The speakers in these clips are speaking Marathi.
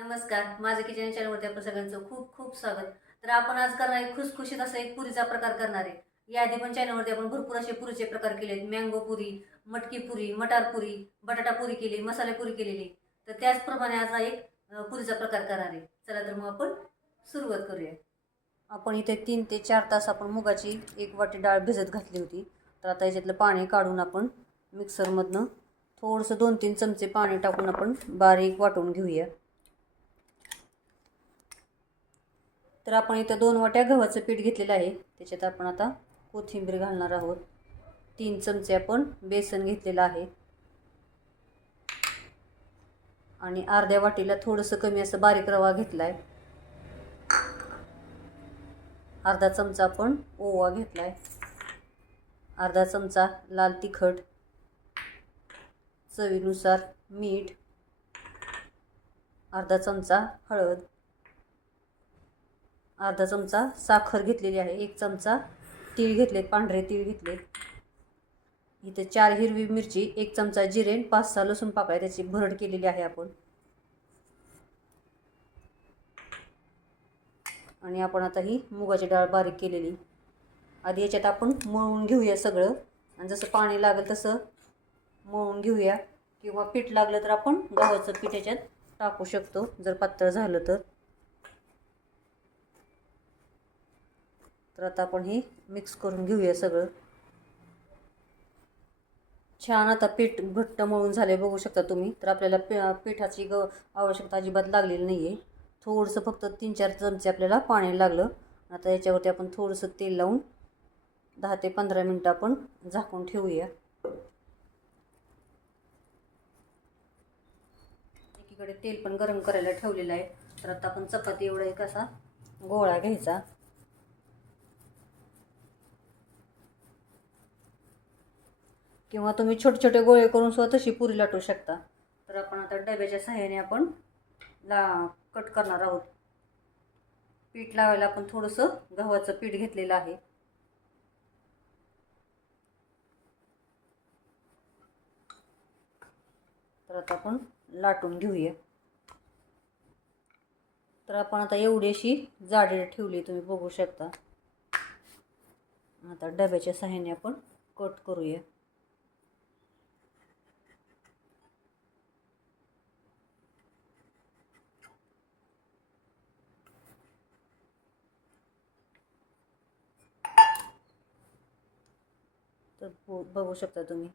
नमस्कार माझं किचन चॅनलवरती आपण सगळ्यांचं खूप खूप स्वागत. तर आपण आज करणार आहे खुसखुशीत असा एक पुरीचा प्रकार करणार आहे. याआधी पण चॅनलवरती आपण भरपूर असे पुरीचे प्रकार केले आहेत. मँगो पुरी मटकी पुरी मटार पुरी बटाटा पुरी केली मसाले पुरी केलेली. तर त्याचप्रमाणे आज हा एक पुरीचा प्रकार करणार आहे. चला तर मग आपण सुरुवात करूया. आपण इथे तीन ते चार तास आपण मुगाची एक वाटी डाळ भिजत घातली होती. तर आता याच्यातलं पाणी काढून आपण मिक्सरमधनं थोडंसं दोन तीन चमचे पाणी टाकून आपण बारीक वाटून घेऊया. तर आपण इथं दोन वाट्या गव्हाचं पीठ घेतलेलं आहे. त्याच्यात आपण आता कोथिंबीर घालणार आहोत. तीन चमचे आपण बेसन घेतलेलं आहे. आणि अर्ध्या वाटीला थोडंसं कमी असं बारीक रवा घेतला आहे अर्धा चमचा आपण ओवा घेतला आहे अर्धा चमचा लाल तिखट. चवीनुसार मीठ. अर्धा चमचा हळद. अर्धा चमचा साखर घेतलेली आहे एक चमचा तीळ घेतले पांढरे तीळ घेतले इथे चार हिरवी मिरची एक चमचा जिरेन पाच सहा लसूण पाकळ्या त्याची भरड केलेली आहे आपण. आणि आपण आता ही मुगाची डाळ बारीक केलेली. आधी याच्यात आपण मळून घेऊया सगळं. आणि जसं पाणी लागेल तसं मळून घेऊया. किंवा पीठ लागलं तर आपण गव्हाचं पीठ याच्यात टाकू शकतो जर पातळ झालं तर. तर आता आपण हे मिक्स करून घेऊया सगळं. छान आता पीठ घट्ट मळून झाले बघू शकता तुम्ही. तर आपल्याला पी पिठाची ग आवश्यकता अजिबात लागलेली नाही आहे थोडंसं फक्त तीन चार चमचे आपल्याला पाणी लागलं. आता याच्यावरती आपण थोडंसं तेल लावून दहा ते पंधरा मिनटं आपण झाकून ठेवूया. एकीकडे तेल पण गरम करायला ठेवलेलं आहे. तर आता आपण चपाती एवढा एक असा गोळा घ्यायचा. किंवा तुम्ही छोटे छोटे गोळे करून सुद्धा तशी पुरी लाटू शकता. तर आपण आता डब्याच्या सहाय्याने आपण ला कट करणार आहोत. पीठ लावायला आपण थोडंसं गव्हाचं पीठ घेतलेलं आहे. तर आता आपण लाटून घेऊया. तर आपण आता एवढी अशी जाडी ठेवली तुम्ही बघू शकता. आता डब्याच्या सहाय्याने आपण कट करूया. तर बघू शकता तुम्ही.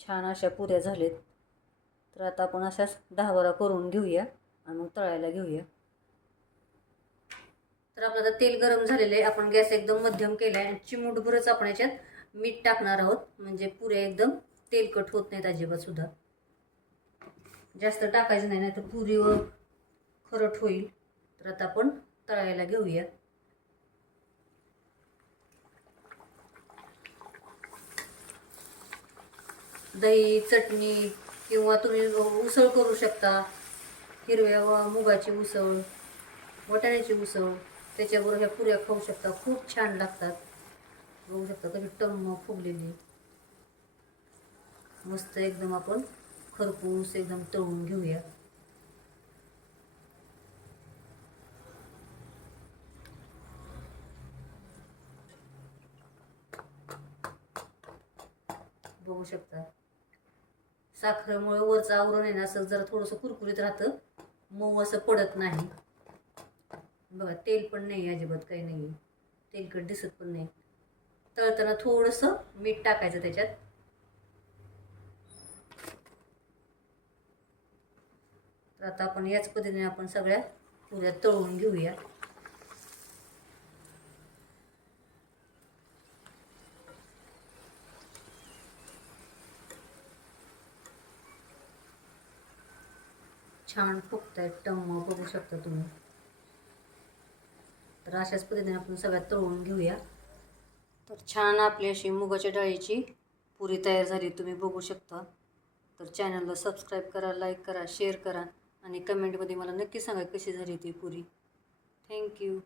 छान अशा पुऱ्या झालेत. तर आता आपण अशाच दहा बारा करून घेऊया आणि मग तळायला घेऊया. तर आपलं आता तेल गरम झालेलं आहे. आपण गॅस एकदम मध्यम केला आहे आणि चिमूटभरच आपण याच्यात मीठ टाकणार आहोत. म्हणजे पुऱ्या एकदम तेलकट होत नाहीत अजिबात सुद्धा. जास्त टाकायचं नाही नाहीतर पुरी व खरट होईल. तर आता आपण तळायला घेऊया. दही चटणी किंवा तुम्ही उसळ करू शकता. हिरव्या व मुगाची उसळ वटाण्याची उसळ त्याच्याबरोबर ह्या पुऱ्या खाऊ शकता. खूप छान लागतात. बघू शकता कधी टम्म फुगलेली. मस्त एकदम आपण खरपूस एकदम तळून घेऊया. बघू शकता. साखरेमुळे वरचं आवरण आहे ना असं जरा थोडंसं कुरकुरीत राहतं. मऊ असं पडत नाही. बघा तेल पण नाही अजिबात काही नाही तेलकट दिसत पण नाही. तळताना थोडंसं मीठ टाकायचं त्याच्यात. तर आता आपण याच पद्धतीने आपण सगळ्या पुऱ्या तळून घेऊया. छान फुगत आहेत टम्म बघू शकता तुम्ही. तर अशाच पद्धतीने आपण सगळ्यात तळून घेऊया. तर छान आपली अशी मुगाच्या डाळीची पुरी तयार झाली तुम्ही बघू शकता. तर चॅनलला सबस्क्राईब करा लाईक करा शेअर करा आणि कमेंटमध्ये मला नक्की सांगा कशी झाली ती पुरी. थँक्यू